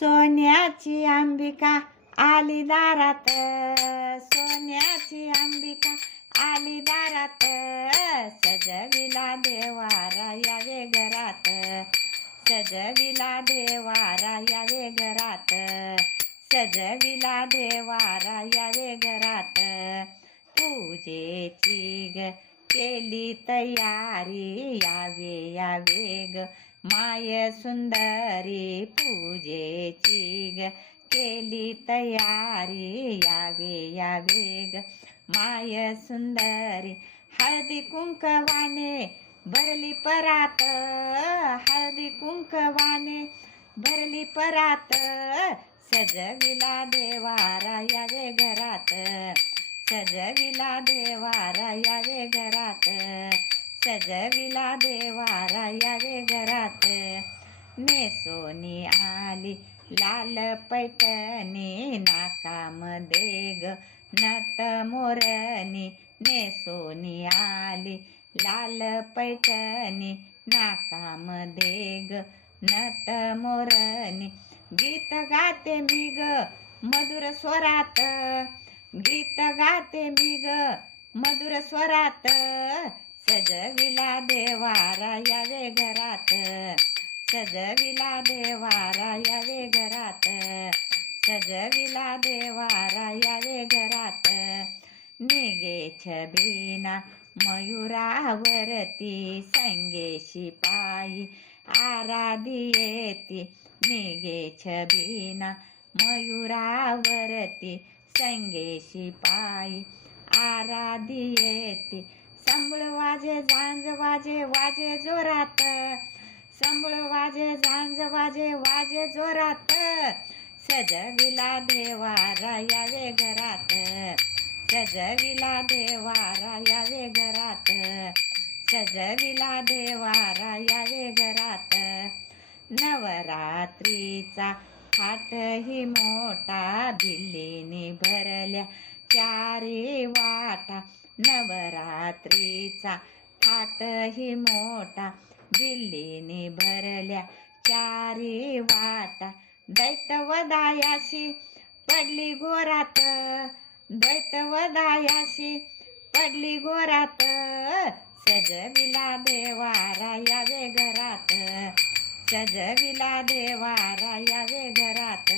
सोन्याची अंबिका आली दारात, सोन्याची अंबिका आली दारात, सजविला देवारा यावे घरात, सजविला देवारा यावे घरात, सजविला देवारा यावे घरात. पूजेची ग केली तयारी, यावे यावे ग माय सुंदरी, पूजेची ग केली तयारी, यावे यावे ग माय सुंदरी. हळदी कुंकवाने भरली परात, हळदी कुंकवाने भरली परात, सजविला देवारा यावे घरात, सजविला देवारा यावे घरात, सजविला देवारा यावे घरात. नेसोनी आली लाल पैठणी, नाकामध्ये ग नथ मोरणी, नेसोनी आली लाल पैठणी, नाकामध्ये ग नथ मोरणी. गीत गाते मी ग मधुर स्वरात, गीत गाते मी ग मधुर स्वरात, सजविला देवारा यावे घरात, सजविला देवारा यावे घरात, सजविला देवारा यावे घरात. निगे छबिना मयुरावरती, संगेशी पायी आराधी निगे छबिना मयुरावरती, संगेशी पायी आराधी. संबळ वाजे झांज वाजे वाजे जोरात, संबळ वाजे झांज वाजे वाजे जोरात, सजविला देवारा यावे घरात, सजविला देवारा यावे घरात, सजविला देवारा यावे घरात. नवरात्रीचा थाट ही मोठा, भिल्लीने भरल्या चारी वाटा, नवरात्रीचा थाट ही मोठा, भिल्लीने भरल्या चारी वाटा. दैत्यवदायाशी पडली घोरात, दैत्यवदायाशी पडली घोरात, सजविला देवारा यावे घरात, सजविला देवारा यावे घरात,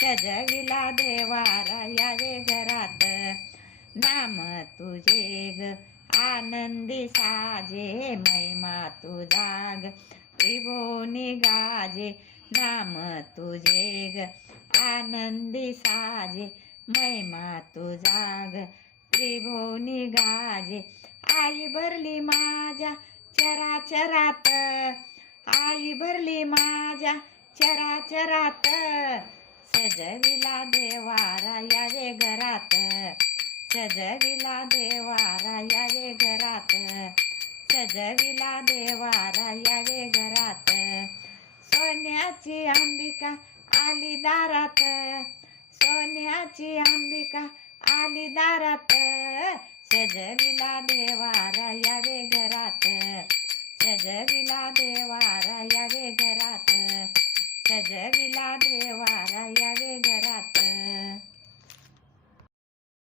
सजविला देवारा यावे घरात. नाम तुझे ग आनंदी साजे, महिमा तुझा ग त्रिभुवनी गाजे, नाम तुझे ग आनंदी साजे, महिमा तुझा ग त्रिभुवनी गाजे. आई भरली माझ्या चराचरात, आई भरली माझ्या चराचरात, सजविला देवारा यावे घरात, सजविला देवारा यावे घरात, सजविला देवारा यावे घरात. सोन्याची अंबिका आली दारात, सोन्याची अंबिका आली दारात, सजविला देवारा यावे घरात, सजविला देवारा यावे घरात, सजविला देवारा यावे घरात.